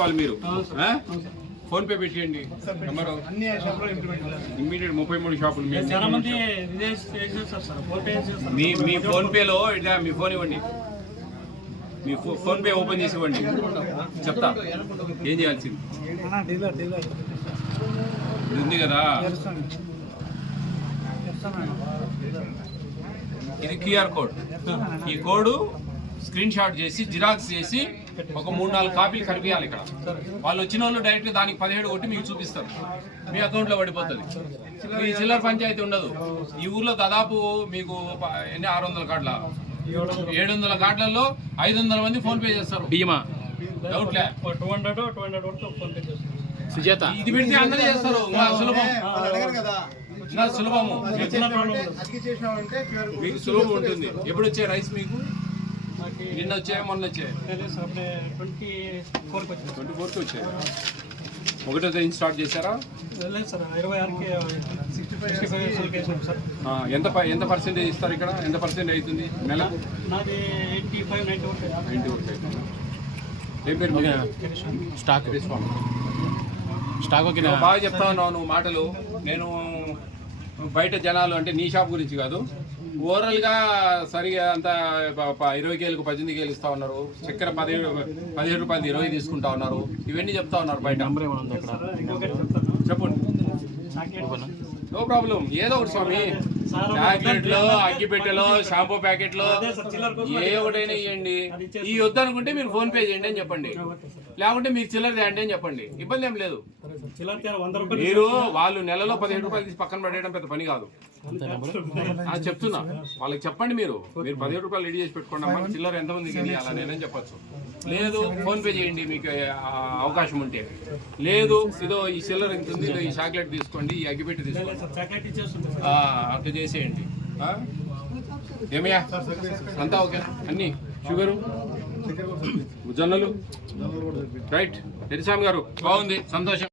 చేసుకోవాలి మీరు. Phone pay పెట్టేయండి. ఇమ్మీడియట్ 33 షాపులు మీ ఫోన్ పేలో ఇట్లా మీ ఫోన్ ఇవ్వండి, మీ ఫోన్ పే ఓపెన్ చేసి ఇవ్వండి. చెప్తా ఏం చేయాల్సింది ఉంది కదా. ఇది క్యూఆర్ కోడ్. ఈ కోడ్ స్క్రీన్ షాట్ చేసి జిరాక్స్ చేసి ఒక 3-4 కాపీలు కనిపించాలి. ఇక్కడ వాళ్ళు వచ్చిన వాళ్ళు డైరెక్ట్ దానికి 17 కొట్టి మీకు చూపిస్తారు, మీ అకౌంట్లో పడిపోతుంది. ఈ చిల్లర పంచాయతీ ఉండదు. ఈ ఊర్లో దాదాపు మీకు 600 కార్డుల 700 కార్డులలో 500 మంది ఫోన్ పే చేస్తారు. డౌట్లే ఇది పెడితే అందరూ చేస్తారు. సులభము మీకు సులభం ఉంటుంది. ఎప్పుడు వచ్చే రైస్ మీకు నిన్న వచ్చాయా మొన్న వచ్చాయి? 24కి వచ్చాయి. 1వ తేదీ స్టార్ట్ చేశారా? ఎంత పర్సెంటేజ్ ఇస్తారు ఇక్కడ? ఎంత పర్సెంట్ అవుతుంది నెలకు? 90 వరకు. ఏం పేరు? స్టాక్ బాగా చెప్తా ఉన్నావు నువ్వు మాటలు. నేను బయట జనాలు అంటే నీ షాప్ గురించి కాదు, ఓవరాల్గా సరిగా అంతా 20 కేలకు 18 కేలు ఇస్తా ఉన్నారు. చక్కెర 17 రూపాయలు 20 తీసుకుంటా ఉన్నారు. ఇవన్నీ చెప్తా ఉన్నారు బయట. చెప్పండి, నో ప్రాబ్లం. ఏదో ఒకటి స్వామి, చాక్లెట్లు, అగ్గిపెట్టెలో, షాంపూ ప్యాకెట్లు ఏ ఒకటైనా ఇవ్వండి. ఈ వద్దు అనుకుంటే మీరు ఫోన్ పే చేయండి అని చెప్పండి, లేకుంటే మీరు చిల్లర తేండి అని చెప్పండి. ఇబ్బంది ఏం లేదు. మీరు వాళ్ళు నెలలో 17 రూపాయలు తీసి పక్కన పడేయడం పెద్ద పని కాదు. చెప్తున్నా వాళ్ళకి చెప్పండి. మీరు 17 రూపాయలు రెడీ చేసి పెట్టుకోండి అమ్మా, చిల్లర ఎంతమందికి వెళ్ళాలి నేనని చెప్పచ్చు. లేదు ఫోన్ పే చేయండి మీకు అవకాశం ఉంటే. లేదు ఇదో ఈ చిల్లర ఎంత ఉంది, ఇదో ఈ చాక్లెట్ తీసుకోండి, ఈ అగ్గిపెట్టి తీసుకోండి, అట్లా చేసేయండి. ఏమయ్యా అంతా ఓకే? అన్ని షుగరు, జొన్నలు రైట్. తెరిసామి గారు బాగుంది, సంతోషం.